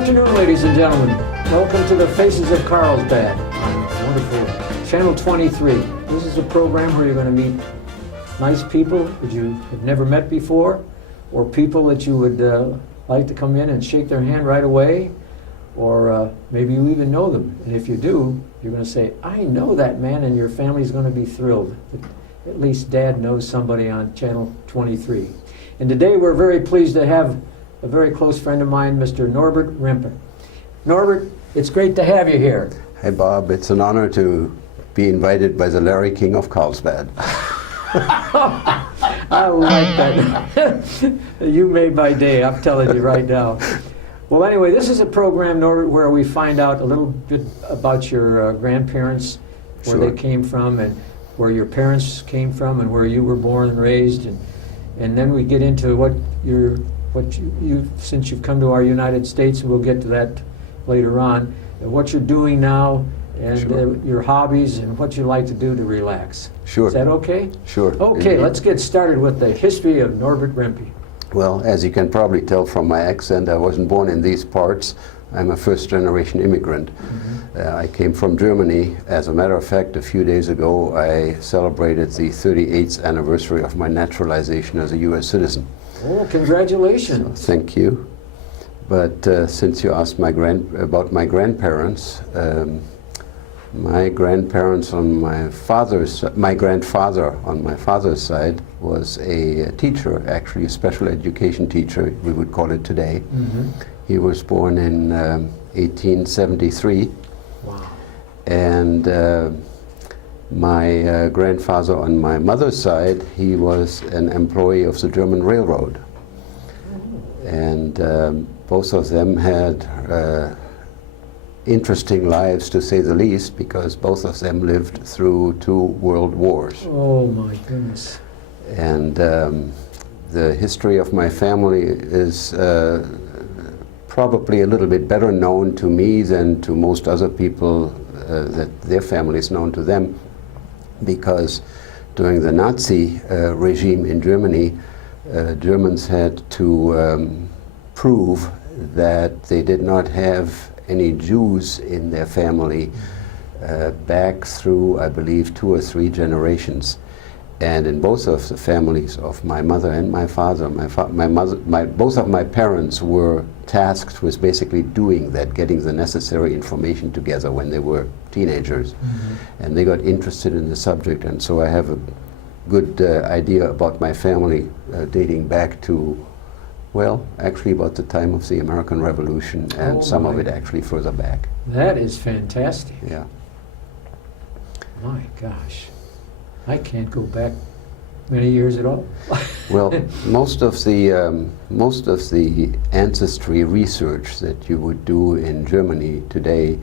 afternoon, ladies and gentlemen. Welcome to the Faces of Carlsbad on wonderful Channel 23. This is a program where you're going to meet nice people that you have never met before, or people that you would like to come in and shake their hand right away, or maybe you even know them. And if you do, you're going to say, I know that man, and your family's going to be thrilled. At least Dad knows somebody on Channel 23. And today we're very pleased to have a very close friend of mine, Mr. Norbert Rempe. Norbert, it's great to have you here. Hey Bob, it's an honor to be invited by the Larry King of Carlsbad. I like that. You made my day, I'm telling you right now. Well, anyway, this is a program, Norbert, where we find out a little bit about your grandparents, where Sure. they came from, and where your parents came from, and where you were born and raised, and then we get into what you since you've come to our United States, and we'll get to that later on, what you're doing now, and Sure. Your hobbies, and what you like to do to relax. Sure. Is that okay? Sure. Okay, Indeed. let's get started with the history of Norbert Rempe. Well, as you can probably tell from my accent, I wasn't born in these parts. I'm a first-generation immigrant. I came from Germany. As a matter of fact, a few days ago, I celebrated the 38th anniversary of my naturalization as a U.S. citizen. Oh, congratulations. Thank you. But since you asked about my grandparents on my grandfather on my father's side was a teacher, actually a special education teacher, we would call it today. He was born in 1873. Wow. And my grandfather on my mother's side, he was an employee of the German Railroad. And both of them had interesting lives, to say the least, because both of them lived through 2 world wars. Oh my goodness. And the history of my family is probably a little bit better known to me than to most other people that their family is known to them, because during the Nazi regime in Germany, Germans had to prove that they did not have any Jews in their family back through, I believe, 2 or 3 generations. And in both of the families of my mother and my father, both of my parents were tasked with basically doing that, getting the necessary information together when they were teenagers. And they got interested in the subject, and so I have a good idea about my family dating back to, well, actually about the time of the American Revolution, and some of it actually further back. That is fantastic. Yeah. My gosh. I can't go back many years at all. Well, most of the ancestry research that you would do in Germany today,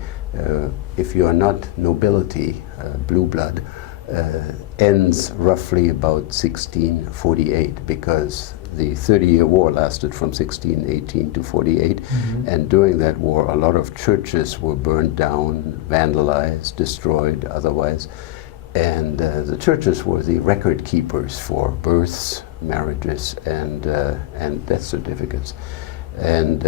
if you are not nobility, blue blood, ends roughly about 1648, because the 30-year war lasted from 1618 to 48, and during that war a lot of churches were burned down, vandalized, destroyed otherwise. And the churches were the record keepers for births, marriages, and death certificates. And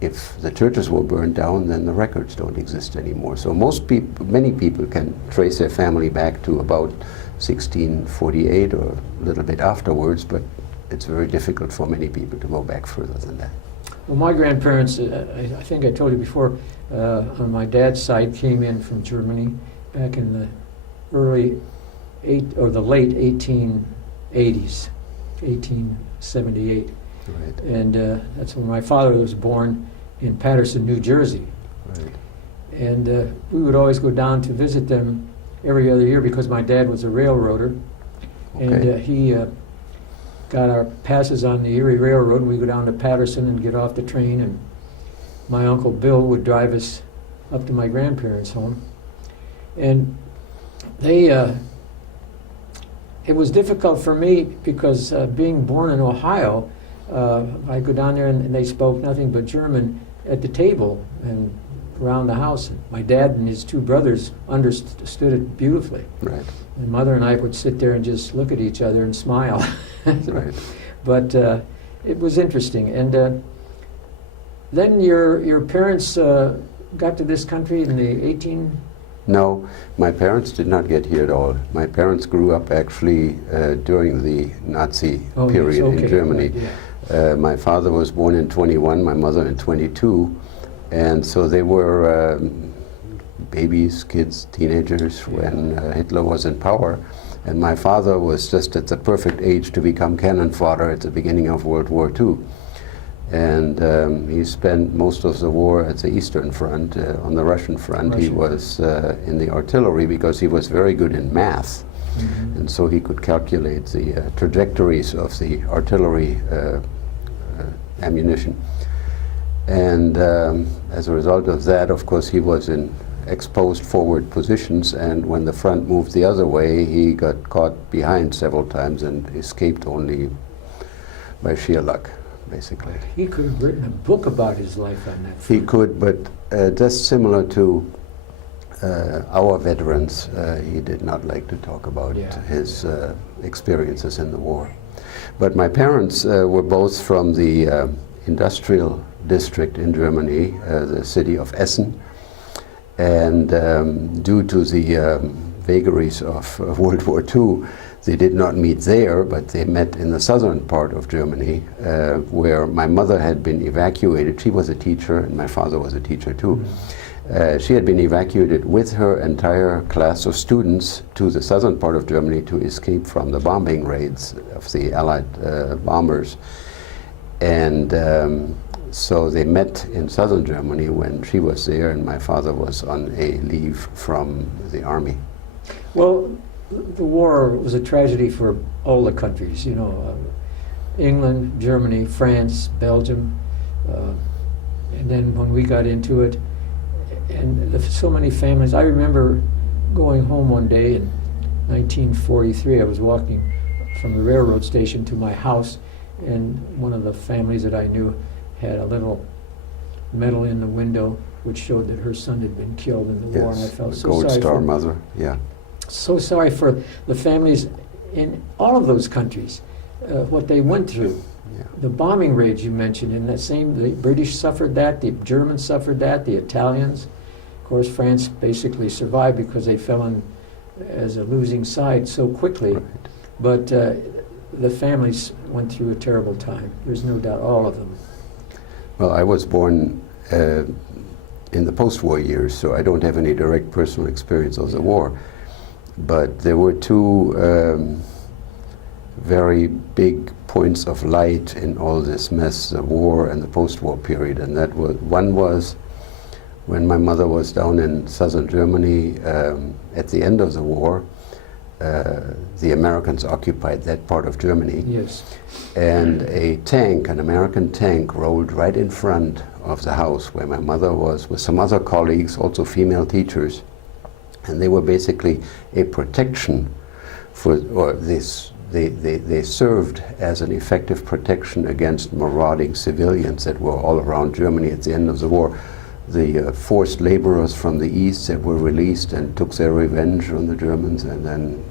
if the churches were burned down, then the records don't exist anymore. So many people can trace their family back to about 1648 or a little bit afterwards, but it's very difficult for many people to go back further than that. Well, my grandparents, I think I told you before, on my dad's side, came in from Germany back in the late 1880s, 1878. Right. And that's when my father was born in Paterson, New Jersey. Right. And we would always go down to visit them every other year because my dad was a railroader. Okay. And he got our passes on the Erie Railroad, and we'd go down to Paterson and get off the train, and my Uncle Bill would drive us up to my grandparents' home. And it was difficult for me because being born in Ohio, I go down there and they spoke nothing but German at the table and around the house. My dad and his 2 brothers understood it beautifully. Right. And Mother and I would sit there and just look at each other and smile. Right. But it was interesting. And Then your parents got to this country in the 18... No, my parents did not get here at all. My parents grew up actually during the Nazi period in Germany. Right, yeah. My father was born in 21, my mother in 22, and so they were babies, kids, teenagers when Hitler was in power. And my father was just at the perfect age to become cannon fodder at the beginning of World War II. And he spent most of the war at the Eastern Front. On the Russian front, he was in the artillery because he was very good in math. Mm-hmm. And so he could calculate the trajectories of the artillery ammunition. And as a result of that, of course, he was in exposed forward positions, and when the front moved the other way, he got caught behind several times and escaped only by sheer luck, basically. He could have written a book about his life on that front. He could, but just similar to our veterans, he did not like to talk about his experiences in the war. But my parents were both from the industrial district in Germany, the city of Essen, and due to the vagaries of World War II, they did not meet there, but they met in the southern part of Germany, where my mother had been evacuated. She was a teacher, and my father was a teacher too. She had been evacuated with her entire class of students to the southern part of Germany to escape from the bombing raids of the Allied bombers. And so they met in southern Germany when she was there, and my father was on a leave from the army. Well, the war was a tragedy for all the countries, you know, England, Germany, France, Belgium, and then when we got into it, and so many families. I remember going home one day in 1943. I was walking from the railroad station to my house, and one of the families that I knew had a little medal in the window which showed that her son had been killed in the war, and I felt so Gold sorry Star for mother, yeah. So sorry for the families in all of those countries, what they went through. Yeah. The bombing raids you mentioned, and the British suffered that, the Germans suffered that, the Italians. Of course, France basically survived because they fell in as a losing side so quickly. Right. But the families went through a terrible time. There's no doubt, all of them. Well, I was born in the post-war years, so I don't have any direct personal experience of the war. But there were two very big points of light in all this mess, the war and the post-war period. And that was, one was when my mother was down in southern Germany at the end of the war. The Americans occupied that part of Germany. Yes. And a tank, an American tank, rolled right in front of the house where my mother was with some other colleagues, also female teachers. And they were basically a protection for, or they served as an effective protection against marauding civilians that were all around Germany at the end of the war. The forced laborers from the east that were released and took their revenge on the Germans and then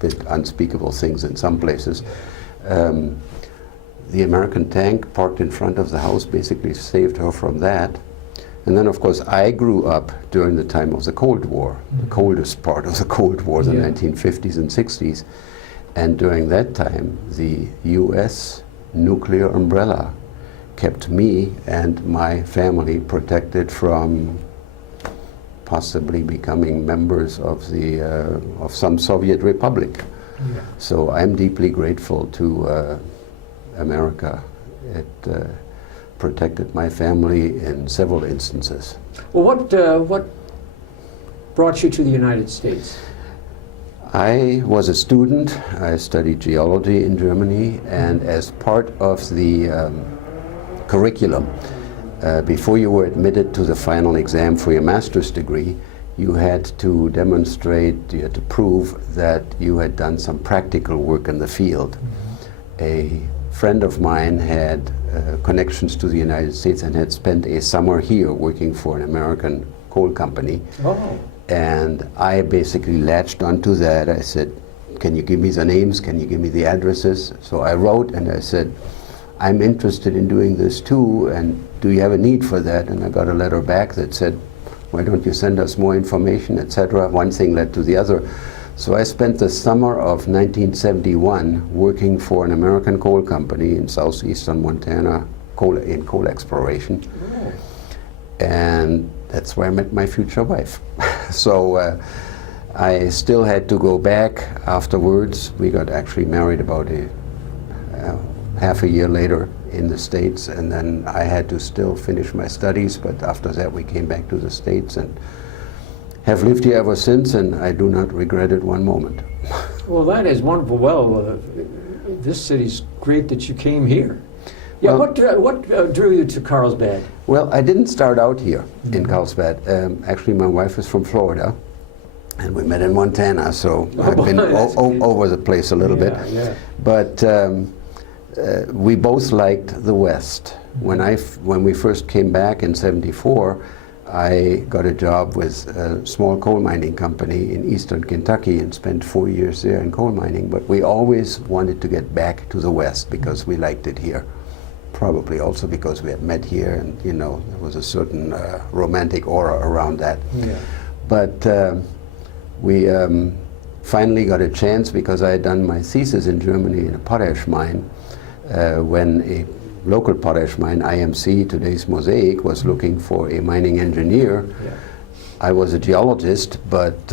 did unspeakable things in some places. The American tank parked in front of the house basically saved her from that. And then, of course, I grew up during the time of the Cold War, the coldest part of the Cold War, the 1950s and 60s. And during that time, the US nuclear umbrella kept me and my family protected from possibly becoming members of the of some Soviet republic. Yeah. So I'm deeply grateful to America. It protected my family in several instances. Well, what brought you to the United States? I was a student. I studied geology in Germany, and as part of the curriculum, before you were admitted to the final exam for your master's degree, you had to demonstrate, you had to prove that you had done some practical work in the field. Mm-hmm. A friend of mine had connections to the United States and had spent a summer here working for an American coal company. Oh. And I basically latched onto that. I said, can you give me the names? Can you give me the addresses? So I wrote and I said, I'm interested in doing this too, and do you have a need for that? And I got a letter back that said, why don't you send us more information, etc. One thing led to the other. So I spent the summer of 1971 working for an American coal company in southeastern Montana in coal exploration. Oh. And that's where I met my future wife. So I still had to go back afterwards. We got actually married about half a year later in the States, and then I had to still finish my studies, but after that we came back to the States and have lived here ever since, and I do not regret it one moment. Well, that is wonderful. Well, this city's great that you came here. Yeah, Well, what drew you to Carlsbad? Well, I didn't start out here in Carlsbad. Actually, my wife is from Florida, and we met in Montana, so I've been over the place a little bit. Yeah. But we both liked the West. When we first came back in '74, I got a job with a small coal mining company in eastern Kentucky and spent 4 years there in coal mining. But we always wanted to get back to the West because we liked it here. Probably also because we had met here, and you know there was a certain romantic aura around that. Yeah. But we finally got a chance because I had done my thesis in Germany in a potash mine when a local potash mine, IMC, today's Mosaic, was looking for a mining engineer. Yeah. I was a geologist, but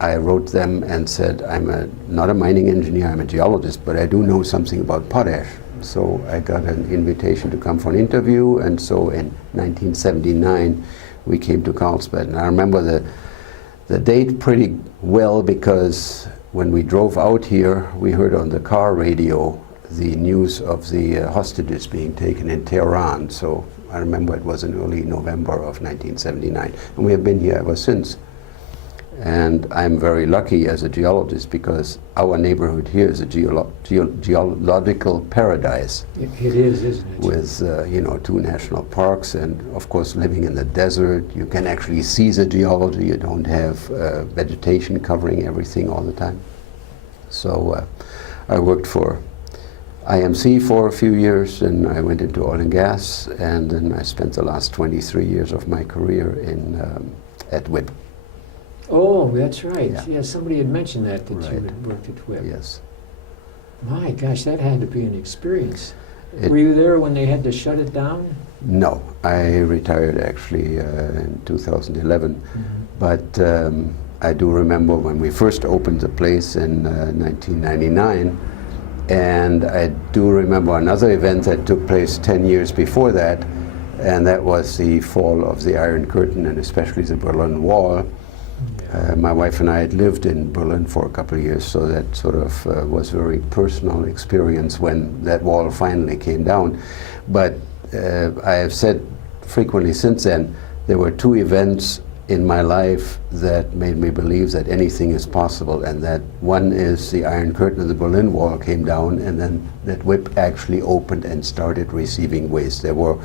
I wrote them and said, I'm not a mining engineer, I'm a geologist, but I do know something about potash. So I got an invitation to come for an interview, and so in 1979 we came to Carlsbad. And I remember the date pretty well because when we drove out here, we heard on the car radio the news of the hostages being taken in Tehran. So I remember it was in early November of 1979. And we have been here ever since. And I'm very lucky as a geologist because our neighborhood here is a geological paradise. It is, isn't it? With you know, 2 national parks, and of course living in the desert, you can actually see the geology. You don't have vegetation covering everything all the time. So I worked for IMC for a few years, and I went into oil and gas, and then I spent the last 23 years of my career at WIP. Oh, that's right. Yeah. Yeah, somebody had mentioned that you Right. had worked at WIP. Yes. My gosh, that had to be an experience. It- Were you there when they had to shut it down? No, I retired actually in 2011. But I do remember when we first opened the place in 1999, and I do remember another event that took place 10 years before that, and that was the fall of the Iron Curtain, and especially the Berlin Wall. My wife and I had lived in Berlin for a couple of years, so that sort of was a very personal experience when that wall finally came down. But I have said frequently since then, there were 2 events in my life that made me believe that anything is possible, and that one is the Iron Curtain of the Berlin Wall came down, and then that WIP actually opened and started receiving waste. There were,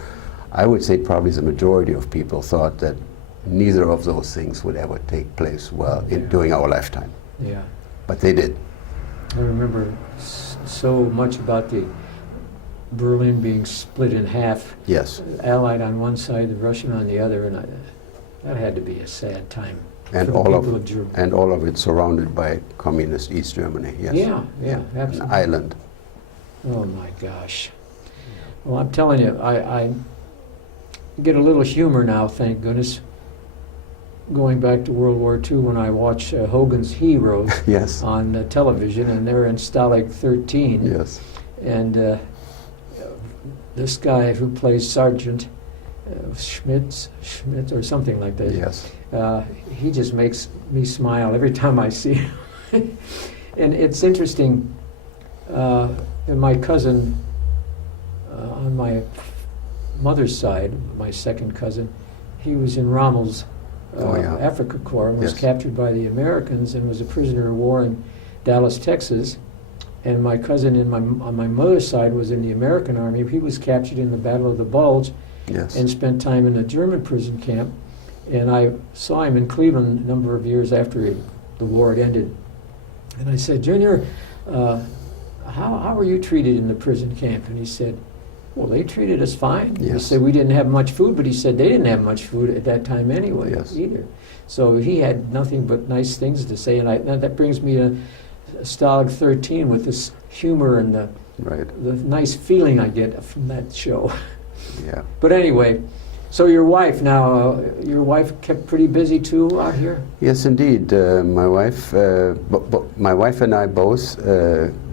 I would say probably the majority of people thought that neither of those things would ever take place during our lifetime. Yeah. But they did. I remember so much about the Berlin being split in half, Yes. Allied on one side, the Russian on the other, and that had to be a sad time And for the all people of Germany. and all of it surrounded by communist East Germany. Yes. Yeah, An absolutely. island. Oh my gosh. Well, I'm telling you, I get a little humor now, thank goodness. Going back to World War II when I watch Hogan's Heroes Yes. on television, and they're in Stalag 13. Yes. And this guy who plays Sergeant Schmidt or something like that. Yes. He just makes me smile every time I see him. And it's interesting. And my cousin on my mother's side, my second cousin, he was in Rommel's Africa Corps and was Yes. captured by the Americans and was a prisoner of war in Dallas, Texas. And my cousin on my mother's side was in the American Army. He was captured in the Battle of the Bulge Yes. and spent time in a German prison camp. And I saw him in Cleveland a number of years after the war had ended. And I said, Junior, how were you treated in the prison camp? And he said, Well, they treated us fine. He Yes. said we didn't have much food, but he said they didn't have much food at that time anyway, Yes. either. So he had nothing but nice things to say, and that brings me to Stalag 13 with this humor and the Right. nice feeling I get from that show. Yeah. But anyway, so your wife now, your wife kept pretty busy too out here? Yes, indeed. My wife and I both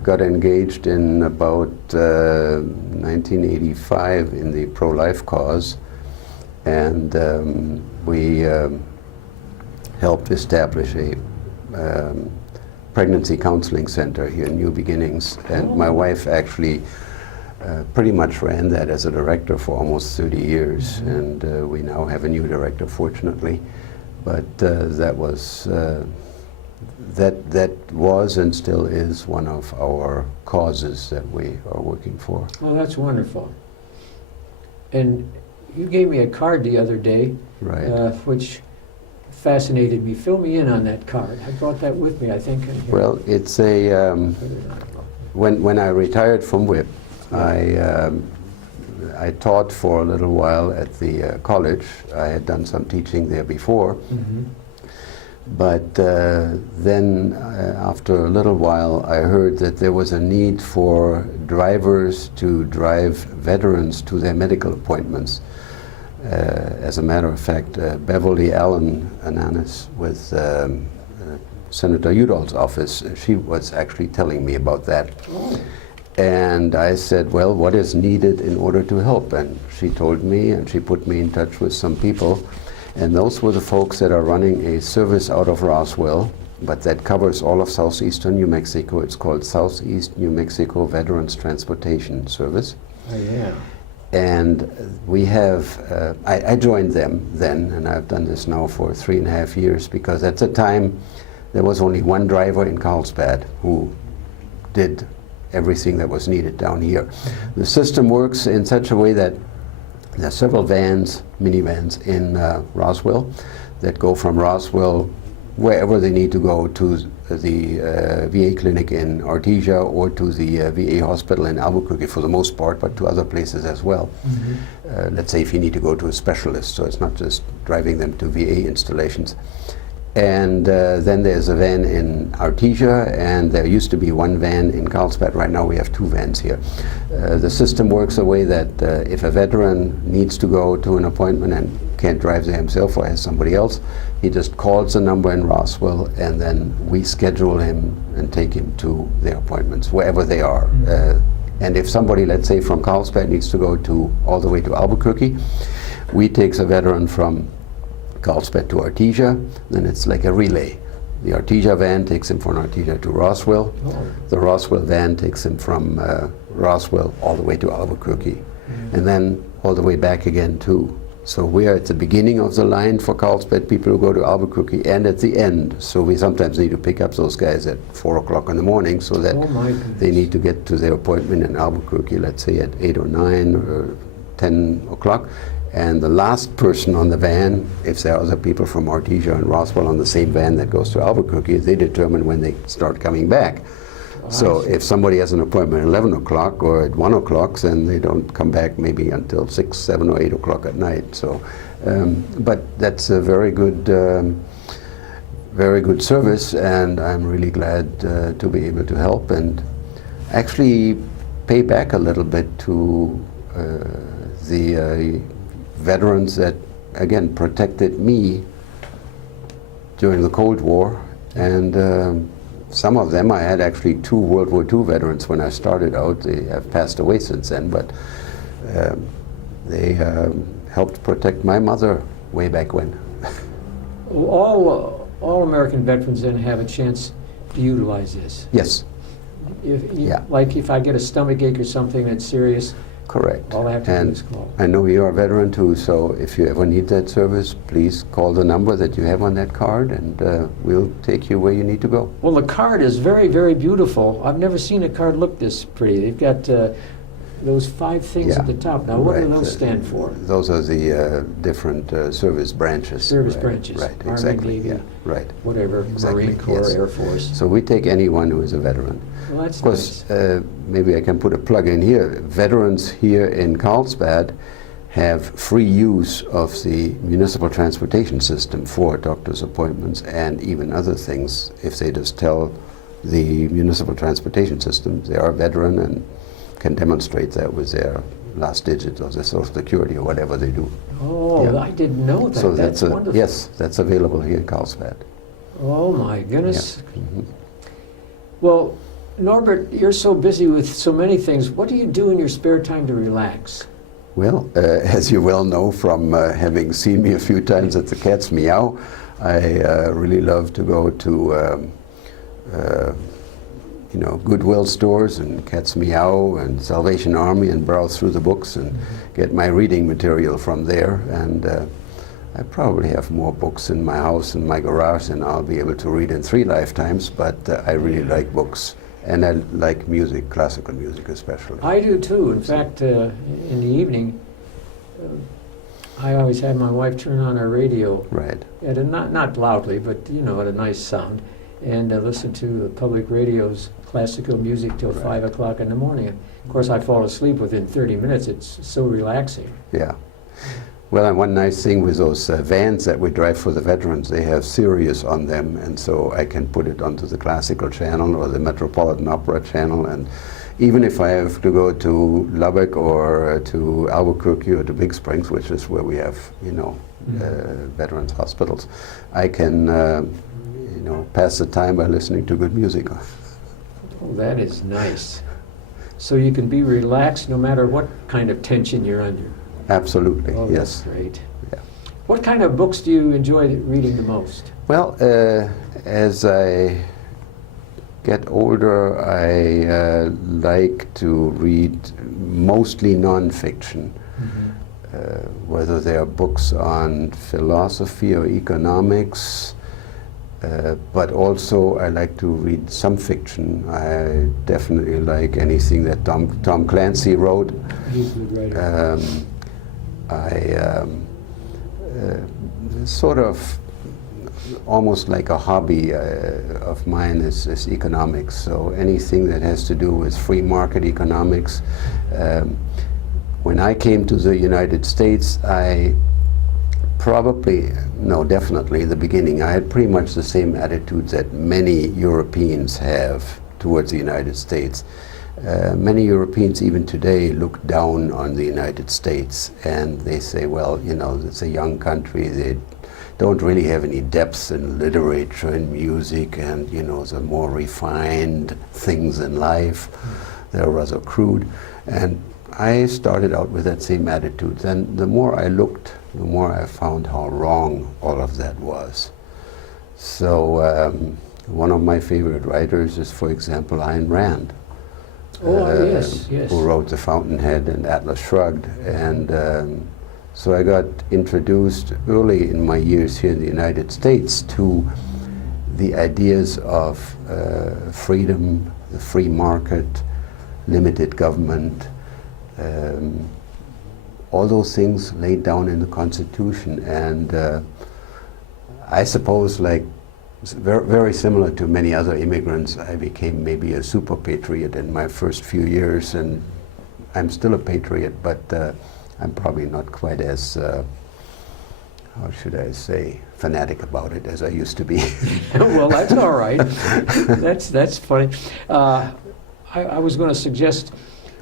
got engaged in about 1985 in the pro-life cause, and we helped establish a pregnancy counseling center here in New Beginnings, and my wife actually pretty much ran that as a director for almost 30 years, and we now have a new director, fortunately. But that was and still is one of our causes that we are working for. Oh, that's wonderful. And you gave me a card the other day, Right. which fascinated me. Fill me in on that card. I brought that with me, I think. In here. Well, it's a when I retired from WIP, I taught for a little while at the college. I had done some teaching there before. Mhm. But then, after a little while, I heard that there was a need for drivers to drive veterans to their medical appointments. As a matter of fact, Beverly Allen Ananis with Senator Udall's office, she was actually telling me about that. Oh. And I said, well, what is needed in order to help? And she told me, and she put me in touch with some people. And those were the folks that are running a service out of Roswell, but that covers all of southeastern New Mexico. It's called Southeast New Mexico Veterans Transportation Service. Oh, yeah. And we have, I joined them then, and I've done this now for 3.5 years, because at the time there was only one driver in Carlsbad who did everything that was needed down here. The system works in such a way that there are several vans, minivans in Roswell that go from Roswell wherever they need to go, to the VA clinic in Artesia or to the VA hospital in Albuquerque for the most part, but to other places as well. Mm-hmm. Let's say if you need to go to a specialist, so it's not just driving them to VA installations. And then there's a van in Artesia, and there used to be one van in Carlsbad. Right now we have 2 vans here. The system works a way that if a veteran needs to go to an appointment and can't drive there himself or has somebody else, he just calls the number in Roswell, and then we schedule him and take him to their appointments, wherever they are. And if somebody, let's say from Carlsbad, needs to go all the way to Albuquerque, we take a veteran from Carlsbad to Artesia, then it's like a relay. The Artesia van takes him from Artesia to Roswell. Oh. The Roswell van takes him from Roswell all the way to Albuquerque, and then all the way back again too. So we are at the beginning of the line for Carlsbad people who go to Albuquerque, and at the end. So we sometimes need to pick up those guys at 4 o'clock in the morning, so that Oh, my goodness. they need to get to their appointment in Albuquerque, let's say at 8 or 9 or 10 o'clock. And the last person on the van, if there are other people from Artesia and Roswell on the same van that goes to Albuquerque, they determine when they start coming back. So if somebody has an appointment at 11 o'clock or at 1 o'clock, then they don't come back maybe until 6, 7, or 8 o'clock at night. So, but that's a very good service, and I'm really glad to be able to help and actually pay back a little bit to the veterans that, again, protected me during the Cold War. And some of them, I had actually 2 World War II veterans when I started out. They have passed away since then, but they helped protect my mother way back when. All American veterans then have a chance to utilize this. Yes, Yeah. Like if I get a stomach ache or something that's serious, correct. all I have to do is call. I know you're a veteran too, so if you ever need that service, please call the number that you have on that card, and we'll take you where you need to go. Well, the card is very, very beautiful. I've never seen a card look this pretty. They've got those 5 things at the top. Now, what do those stand for? Those are the different service branches. Service branches. Right, Army, exactly. Navy, Right. whatever, Exactly, Marine Corps, yes. Air Force. So we take anyone who is a veteran. Well, that's Of course, nice. maybe I can put a plug in here. Veterans here in Carlsbad have free use of the municipal transportation system for doctor's appointments and even other things if they just tell the municipal transportation system they are a veteran and can demonstrate that with their last digit of their Social Security or whatever they do. Oh, Yeah. I didn't know that. So that's wonderful. yes, that's available here in Carlsbad. Oh, my goodness. Yeah. Mhm. Well, Norbert, you're so busy with so many things. What do you do in your spare time to relax? Well, as you well know from having seen me a few times at the Cat's Meow, I really love to go to Goodwill stores and Cat's Meow and Salvation Army and browse through the books and get my reading material from there. And I probably have more books in my house and my garage than I'll be able to read in 3 lifetimes, but I really like books. And I like music, classical music especially. I do too. In fact, in the evening, I always have my wife turn on our radio Right. at a not loudly, but at a nice sound, and listen to the public radio's classical music till 5 o'clock in the morning. Of course, I fall asleep within 30 minutes. It's so relaxing. Yeah. Well, and one nice thing with those vans that we drive for the veterans, they have Sirius on them, and so I can put it onto the classical channel or the Metropolitan Opera channel, and even if I have to go to Lubbock or to Albuquerque or to Big Springs, which is where we have, veterans hospitals, I can, pass the time by listening to good music. Oh, that is nice. So you can be relaxed no matter what kind of tension you're under. Absolutely, Oh, yes. that's great. Yeah. What kind of books do you enjoy reading the most? Well, as I get older, I like to read mostly nonfiction, whether they are books on philosophy or economics, but also I like to read some fiction. I definitely like anything that Tom Clancy wrote. He's a good writer. Sort of almost like a hobby of mine is economics. So anything that has to do with free market economics. When I came to the United States, definitely in the beginning, I had pretty much the same attitude that many Europeans have towards the United States. Many Europeans even today look down on the United States and they say, well, it's a young country, they don't really have any depth in literature and music and, the more refined things in life. They're rather crude. And I started out with that same attitude. Then the more I looked, the more I found how wrong all of that was. So one of my favorite writers is, for example, Ayn Rand. Yes. Who wrote The Fountainhead and Atlas Shrugged. And so I got introduced early in my years here in the United States to the ideas of freedom, the free market, limited government, all those things laid down in the Constitution. And I suppose, like very, very similar to many other immigrants, I became maybe a super patriot in my first few years, and I'm still a patriot, but I'm probably not quite as, how should I say, fanatic about it as I used to be. Well, that's all right. That's funny. I was going to suggest,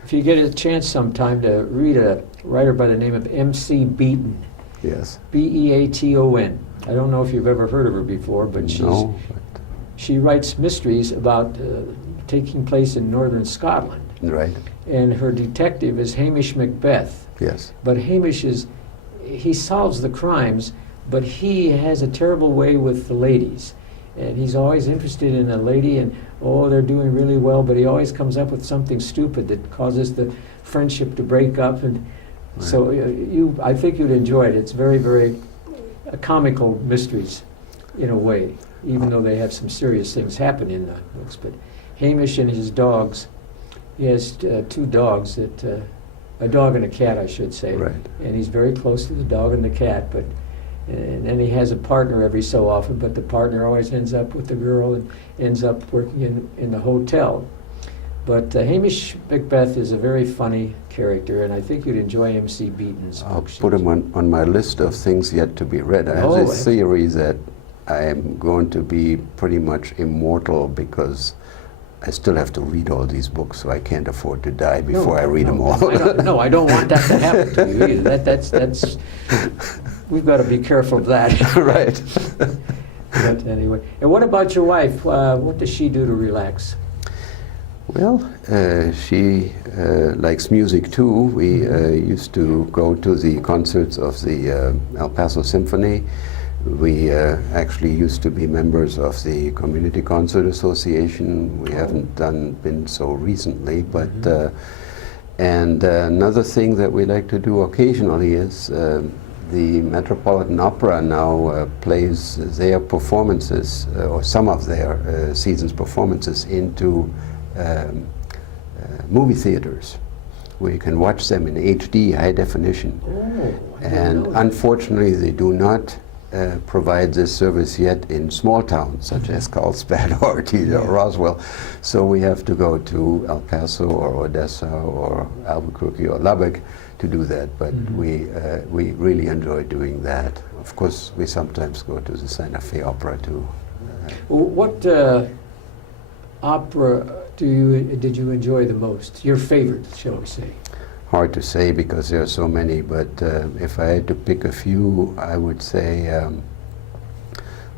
if you get a chance sometime, to read a writer by the name of M.C. Beaton. Yes. Beaton. I don't know if you've ever heard of her before, but she writes mysteries about taking place in northern Scotland. Right. And her detective is Hamish Macbeth. Yes. But Hamish he solves the crimes, but he has a terrible way with the ladies. And he's always interested in a lady, and they're doing really well, but he always comes up with something stupid that causes the friendship to break up. And so I think you'd enjoy it. It's very, very comical mysteries in a way, even though they have some serious things happen in the books. But Hamish and his dogs, He has two dogs, a dog and a cat, I should say. Right. And he's very close to the dog and the cat, and then he has a partner every so often, but the partner always ends up with the girl and ends up working in the hotel. But Hamish Macbeth is a very funny character, and I think you'd enjoy M.C. Beaton's I'll books. put him on my list of things yet to be read. I have Oh, this theory that I am going to be pretty much immortal because I still have to read all these books, so I can't afford to die before I read them all. No, I don't want that to happen to you either. That's we've got to be careful of that. Right. But anyway, and what about your wife? What does she do to relax? Well, she likes music too. We used to go to the concerts of the El Paso Symphony. We actually used to be members of the Community Concert Association. We haven't been so recently, but and another thing that we like to do occasionally is the Metropolitan Opera now plays their performances, or some of their season's performances, into movie theaters where you can watch them in HD, high definition. Oh, I didn't And know that. unfortunately, they do not provide this service yet in small towns such as Carlsbad or Ortiz or Roswell. So we have to go to El Paso or Odessa or Albuquerque or Lubbock to do that. But we really enjoy doing that. Of course, we sometimes go to the Santa Fe Opera too. What opera did you enjoy the most? Your favorite, shall we say? Hard to say because there are so many, but if I had to pick a few, I would say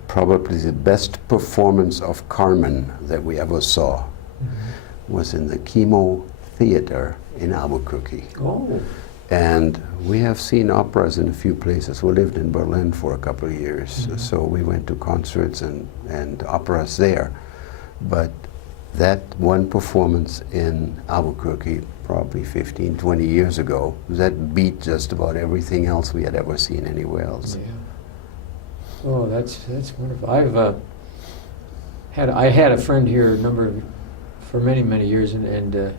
probably the best performance of Carmen that we ever saw was in the Chemo Theater in Albuquerque. Oh, And we have seen operas in a few places. We lived in Berlin for a couple of years, so we went to concerts and operas there. But that one performance in Albuquerque, probably 15, 20 years ago, that beat just about everything else we had ever seen anywhere else. yeah. Oh, that's wonderful. I had a friend here for many years, and of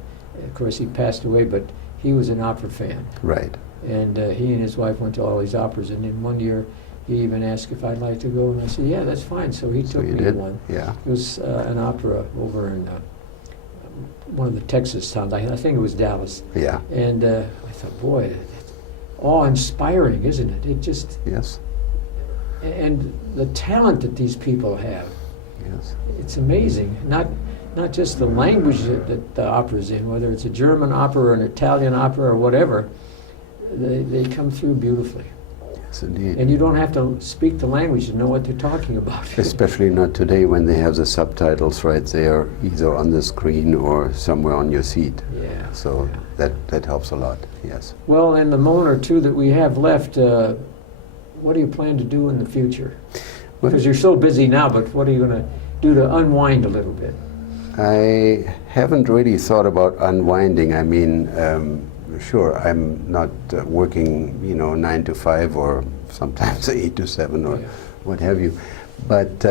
course he passed away, but he was an opera fan. Right. And he and his wife went to all these operas, and then one year he even asked if I'd like to go, and I said, yeah, that's fine. So he So took you me to did? one. Yeah. It was an opera over in one of the Texas towns. I think it was Dallas. Yeah. And I thought, boy, that's awe-inspiring, isn't it? It just, Yes. and the talent that these people have, Yes. it's amazing. Not just the language that the opera's in, whether it's a German opera or an Italian opera or whatever, they come through beautifully. Yes, indeed. And you don't have to speak the language to know what they're talking about. Especially not today when they have the subtitles right there, either on the screen or somewhere on your seat. Yeah. So yeah. that helps a lot, yes. Well, in the moment or two that we have left, what do you plan to do in the future? Well, Because you're so busy now, but what are you going to do to unwind a little bit? I haven't really thought about unwinding. I mean, sure, I'm not working, 9 to 5 or sometimes 8 to 7 or Yeah. what have you. But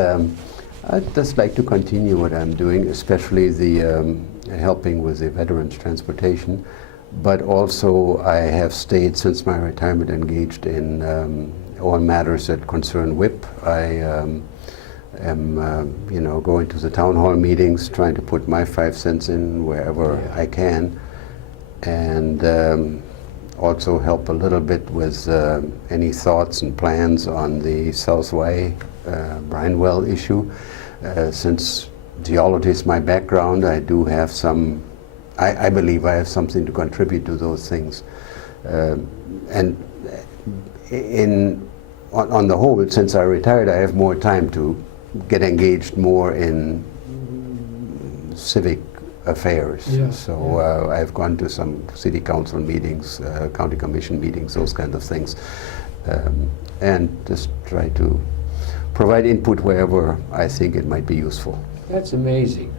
I'd just like to continue what I'm doing, especially the helping with the veterans transportation. But also I have stayed since my retirement engaged in all matters that concern WIP. I am, going to the town hall meetings, trying to put my 5 cents in wherever Yeah. I can, and also help a little bit with any thoughts and plans on the South Way Brinewell issue. Since geology is my background, I do have I believe I have something to contribute to those things. And on the whole, since I retired, I have more time to get engaged more in civic affairs. Yeah, So I've gone to some city council meetings, county commission meetings, those kind of things, and just try to provide input wherever I think it might be useful. That's amazing.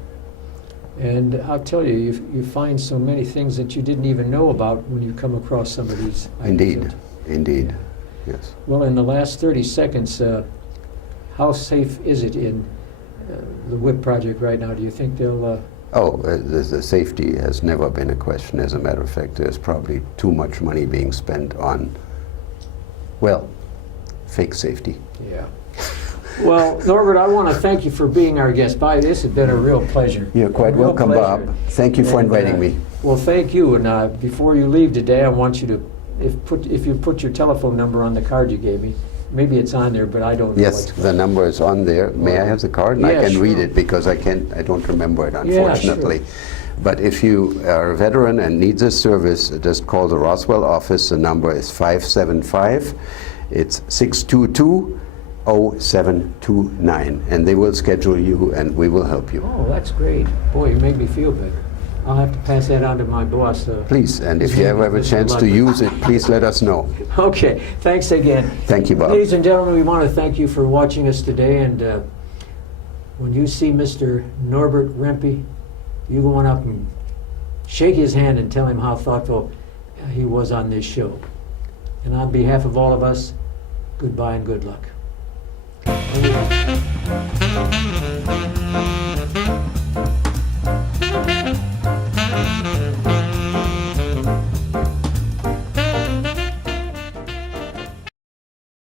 And I'll tell you, you find so many things that you didn't even know about when you come across some of these ideas. Indeed, yes. Well, in the last 30 seconds, how safe is it in the WIP project right now? Do you think they'll Oh, the safety has never been a question. As a matter of fact, there's probably too much money being spent on, well, fake safety. Yeah. Well, Norbert, I want to thank you for being our guest. This has been a real pleasure. You're quite welcome, pleasure. Bob. Thank you for inviting me. Well, thank you. And before you leave today, I want you to, if you put your telephone number on the card you gave me, maybe it's on there, but I don't know. Yes, the number is on there. May I have the card? And Yeah, I can read sure. it because I don't remember it, Yeah, unfortunately. sure. But if you are a veteran and needs a service, just call the Roswell office. The number is 575. It's 622-0729. And they will schedule you and we will help you. Oh, that's great. Boy, you made me feel better. I'll have to pass that on to my boss. Please, and if you ever have a Mr. chance to Ludwig. use it, please let us know. Okay, thanks again. Thank you, Bob. Ladies and gentlemen, we want to thank you for watching us today. And when you see Mr. Norbert Rempe, you go on up and shake his hand and tell him how thoughtful he was on this show. And on behalf of all of us, goodbye and good luck.